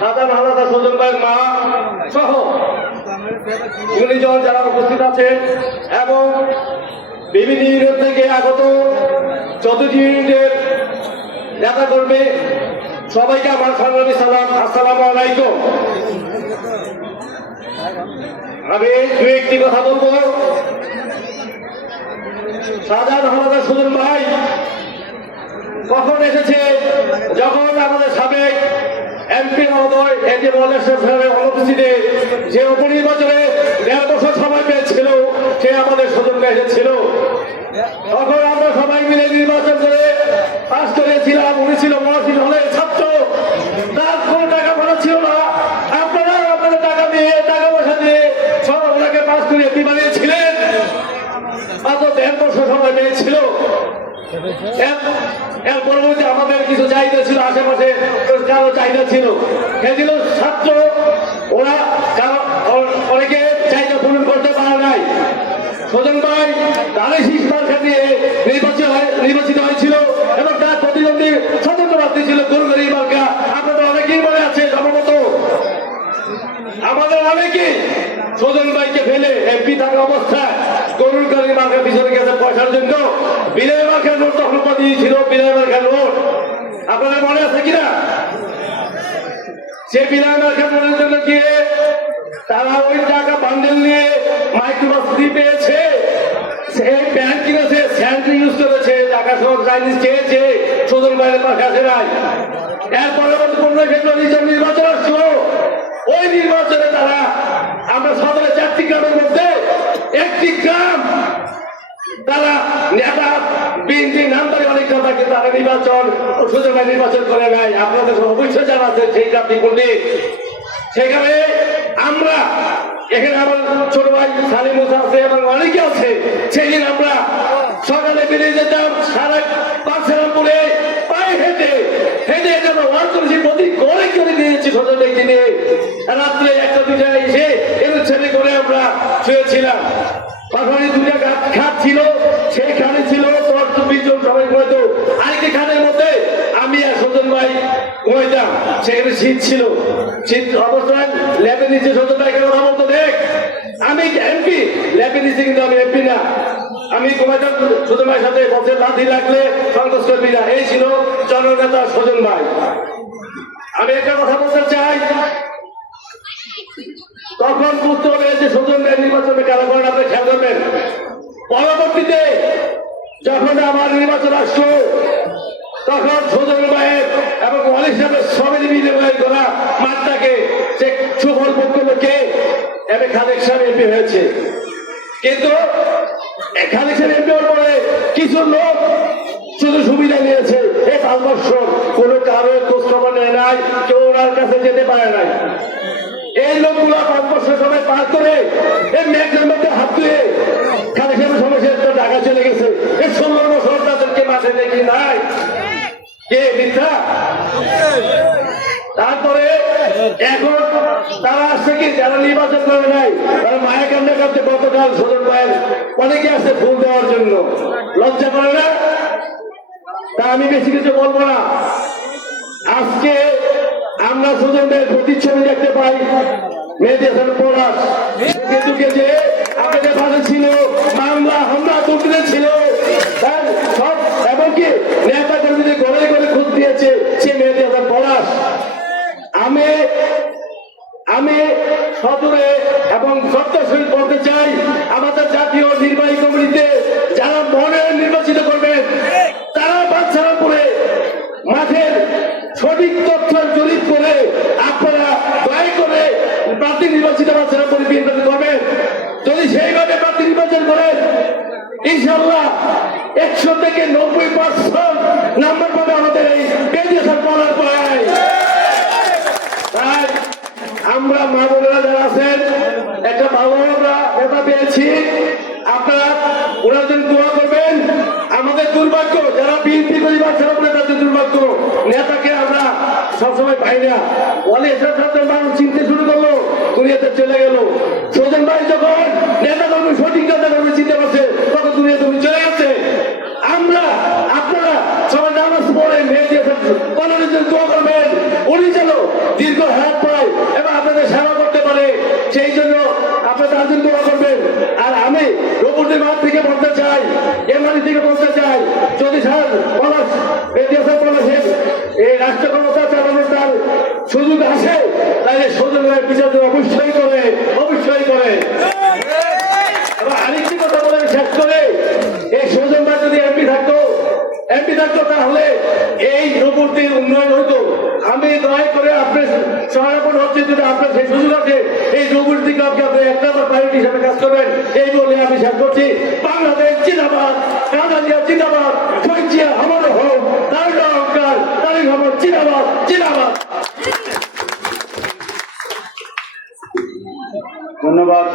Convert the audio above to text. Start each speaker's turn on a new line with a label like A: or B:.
A: সাধারণ হালাদা সজন ভাইয়ের মা সহ গুণীজন উপস্থিত আছেন এবং বিভিন্ন ইউনিট থেকে আগত চতুর্থ ইউনিটের নেতা কর্মী সবাইকে আমার সংগ্রামী সালাম, আসসালামু আলাইকুম। আমি দু একটি কথা বলব। সাধারণ হালাদা সুজন ভাই কখন এসেছে? যখন আমাদের সাবেক এমপি মহোদয় এটি সাহেবের অনুপস্থিতি। যে উপনির্বাচনে বছর সময় পেয়েছিল, সে আমাদের স্বজনকে এসেছিল। তখন আমরা সবাই মিলে নির্বাচন করে পাশ করেছিলাম উনি ছিল মহাসিন হলের ছাত্র তার কোনো টাকা ভাড়া ছিল না আপনারা আপনাদের টাকা দিয়ে টাকা পয়সা দিয়ে সব ওনাকে পাশ করে এমপি বানিয়েছিলেন মাত্র দেড় বছর সময় পেয়েছিল নির্বাচিত হয়েছিল এবং তার প্রতিদ্বন্দ্বী স্বতন্ত্র প্রার্থী ছিল গরুগাড়ি মার্কা আপনাদের অনেকেই মনে আছে সম্ভবত আমাদের অনেকে সজন ভাইকে ফেলে এমপি থাকা অবস্থায় গরুর গাড়ি মার্কার পিছনে গেছে পয়সার জন্য। বিনয় মার্কার নোট তখন দিয়েছিল বিনয় মার্কার নোট। আপনাদের মনে আছে কিনা? সে বিনয় মার্কার নোটের জন্য গিয়ে তারা ওই টাকা বান্ডেল নিয়ে মাইক্রোবাস দিয়ে পেয়েছে। সে প্যান্ট কিনেছে স্যান্ড ইউজ করেছে, টাকা সহ চাইনিজ খেয়েছে সজন ভাইয়ের পাশে আসে নাই। এর পরবর্তী পনেরোই ফেব্রুয়ারি নির্বাচন আসলো। ওই নির্বাচনে তারা আমরা সদরে চারটি গ্রামের মধ্যে একটি গ্রাম তারা নেতা, বিএনপি নামদারি অনেক নেতাকে তারা নির্বাচন সুযোগ নির্বাচন করে নেয় আপনাদের অবশ্যই জানা আছে সেই গ্রামটি কোনটি? সেখানে আমরা, এখানে আমার ছোট ভাই সালিম আছে এবং অনেকে আছে, সেদিন আমরা সকালে বেরিয়ে যেতাম, সারা পাঁচরামপুরে পায়ে হেঁটে হেঁটে আমরা ওয়ার্ক করেছি প্রতি করে করে দিয়েছি সজল ব্যক্তি নিয়ে রাত্রে একটা দুটা এসে এর ছেলে করে আমরা শুয়েছিলাম পাশাপাশি দুটা ঘাট খাট ছিল সেই খানে ছিল দশ চব্বিশ জন সবাই ঘুমাইতো আরেকটি খানের মধ্যে আমি আর সজন ভাই ঘুমাইতাম সেখানে শীত ছিল। শীত অবস্থায় ল্যাবের নিচে ভাই কেন আমার তো দেখ, আমি এমপি ল্যাবের নিচে কিন্তু আমি এমপি না। আমি সাথে লাগলে না। এই ছিল ভাই। আমি একটা কথা বলতে চাই। তখন বুঝতে হবে যে সজন ভাই নির্বাচনে কারা করেন, আপনি খেয়াল করবেন। পরবর্তীতে যখন আমার নির্বাচন আসলো, তখন সবাই মিলে ভাই করা মাঠটাকে যে খালেক সাহেব এমপি হয়েছে। কিন্তু খালেক সাহেব এমপি হওয়ার পরে কিছু লোক শুধু সুবিধা নিয়েছে এই পাঁচ কোনো কারও খোঁজ খবর নেয় নাই, কেউ ওনার কাছে যেতে পারে নাই। এই লোকগুলো পাঁচ বছর সময় পার করে এই মেঘের মধ্যে হাত ধুয়ে খালি সাহেবের সমস্যা তো ঢাকা চলে গেছে এই ষোলো বছর তাদেরকে মাঠে দেখি নাই কে মিথ্যা তারপরে এখন তারা আসছে কি? যারা নির্বাচন করে নাই, তারা মায়া গতকাল ভাইয়ের অনেকে ফুল দেওয়ার জন্য। লজ্জা করে না? তা আমি বেশি কিছু বলব না। আজকে আমরা সুজনদের প্রতিচ্ছবি দেখতে পাই। সুখে দুঃখে যে আপনাদের ছিল, মামলা, হামলা দুর্নীতি ছিল তার সব এমনকি নেতা কর্মীদের ঘরে ঘরে খোঁজ দিয়েছে সে মেডিয়েশন পড়াশ আমি আমি সদরে এবং সহিত বলতে চাই, আমাদের জাতীয় নির্বাহী কমিটিতে যারা মনে নির্বাচিত করবেন, তারা বাচ্চারাপুরে মাঠের সঠিক তথ্য জরিপ করে আপনারা দয়া করে প্রার্থী নির্বাচিত বাচ্চারাপুরে নির্বাচন করবেন। যদি সেইভাবে প্রার্থী নির্বাচন করেন ইনশাল্লাহ একশো থেকে নব্বই পার্সেন্ট নাম্বার পাবে আমাদের এই পেডিয়েশন পড়ার পড়ায় তাই আমরা মা বোনেরা যারা আছেন একটা ভালো আমরা নেতা পেয়েছি আপনারা ওনার জন্য দোয়া করবেন আমাদের দুর্ভাগ্য যারা বিএনপি পরিবার ছাড়া বলে তাদের দুর্ভাগ্য নেতাকে আমরা সবসময় পাই না এসব সাথে মানুষ চিনতে শুরু করল, দুনিয়াতে চলে গেল। সোজন ভাই যখন নেতা কর্মী সঠিক নেতা কর্মী চিনতে পারছে, তখন দুনিয়া তুমি চলে গেছে। আমরা, আপনারা সবাই নামাজ পড়ে মেয়ে দিয়ে জন্য দোয়া করবেন। উনি যেন দীর্ঘ হাত নবুদ্ধির উন্নয়ন হইতো। আমি দয়া করে আপনার সহায়পন হচ্ছে যদি আপনার সেই সুযোগ আছে, এই নবুদ্ধি কাপকে আপনি এক নম্বর প্রায়োরিটি হিসাবে কাজ করবেন। এই বলে আমি শেষ করছি। বাংলাদেশ জিন্দাবাদ কানাডিয়া জিন্দাবাদ শৈচিয়া আমারও হোক তার অহংকার তারিখ আমার জিন্দাবাদ জিন্দাবাদ।
B: ধন্যবাদ।